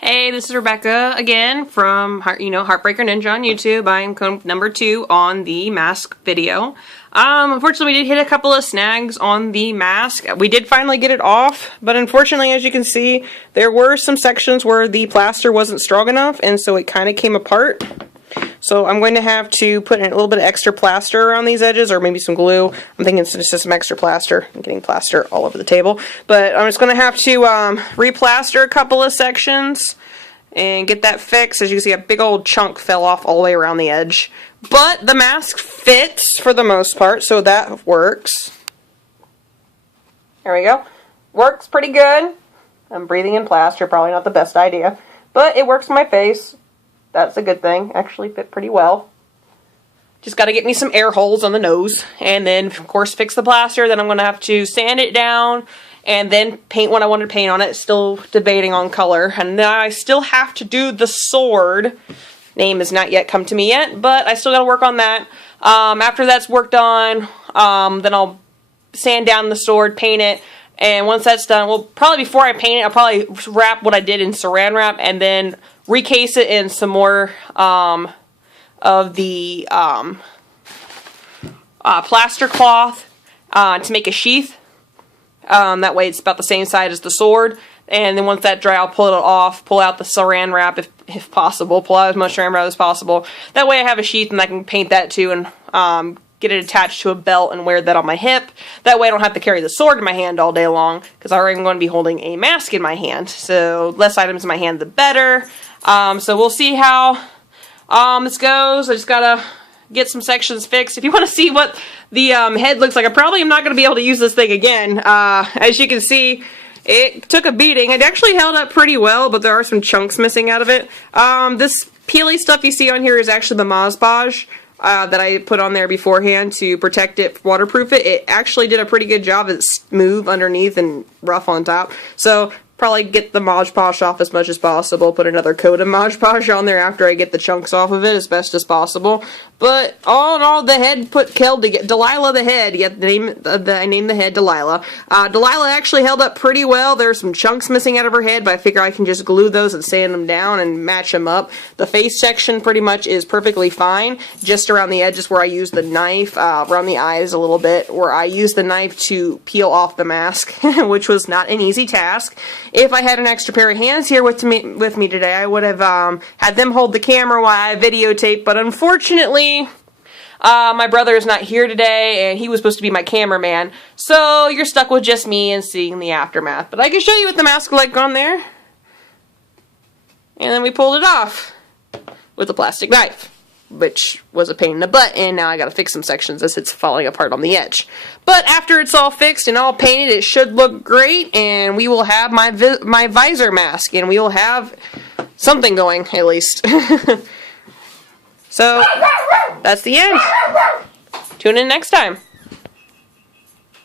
Hey, this is Rebecca again from Heartbreaker Ninja on YouTube. I am code number 2 on the mask video. Unfortunately, we did hit a couple of snags on the mask. We did finally get it off, but unfortunately, as you can see, there were some sections where the plaster wasn't strong enough, and so it kind of came apart. So I'm going to have to put in a little bit of extra plaster around these edges, or maybe some glue. I'm thinking it's just some extra plaster. I'm getting plaster all over the table. But I'm just going to have to replaster a couple of sections and get that fixed. As you can see, a big old chunk fell off all the way around the edge. But the mask fits for the most part, so that works. There we go. Works pretty good. I'm breathing in plaster, probably not the best idea. But it works for my face. That's a good thing. Actually fit pretty well. Just got to get me some air holes on the nose. And then, of course, fix the plaster. Then I'm going to have to sand it down and then paint what I want to paint on it. Still debating on color. And then I still have to do the sword. Name has not yet come to me yet, but I still got to work on that. After that's worked on, then I'll sand down the sword, paint it. And once that's done, well, probably before I paint it, I'll probably wrap what I did in saran wrap and then recase it in some more of the plaster cloth to make a sheath. That way it's about the same size as the sword. And then once that dry, I'll pull it off, pull out the saran wrap if possible, pull out as much saran wrap as possible. That way I have a sheath and I can paint that too and get it attached to a belt and wear that on my hip. That way I don't have to carry the sword in my hand all day long, because I'm going to be holding a mask in my hand. So less items in my hand, the better. So we'll see how this goes. I just gotta get some sections fixed. If you want to see what the head looks like, I probably am not going to be able to use this thing again. As you can see, it took a beating. It actually held up pretty well, but there are some chunks missing out of it. This peely stuff you see on here is actually the Mod Podge that I put on there beforehand to protect it, waterproof it. It actually did a pretty good job. It's smooth underneath and rough on top. So probably get the Mod Podge off as much as possible. Put another coat of Mod Podge on there after I get the chunks off of it as best as possible. But all in all, the head killed to get Delilah the head. Yeah, I named the head Delilah. Delilah actually held up pretty well. There's some chunks missing out of her head, but I figure I can just glue those and sand them down and match them up. The face section pretty much is perfectly fine. Just around the edges where I use the knife, around the eyes a little bit, where I use the knife to peel off the mask, which was not an easy task. If I had an extra pair of hands here with me today, I would have had them hold the camera while I videotape, but unfortunately, my brother is not here today, and he was supposed to be my cameraman, so you're stuck with just me and seeing the aftermath. But I can show you what the mask looked like on there. And then we pulled it off with a plastic knife, which was a pain in the butt, and now I gotta fix some sections as it's falling apart on the edge. But after it's all fixed and all painted, it should look great, and we will have my visor mask, and we will have something going, at least. So, that's the end. Tune in next time.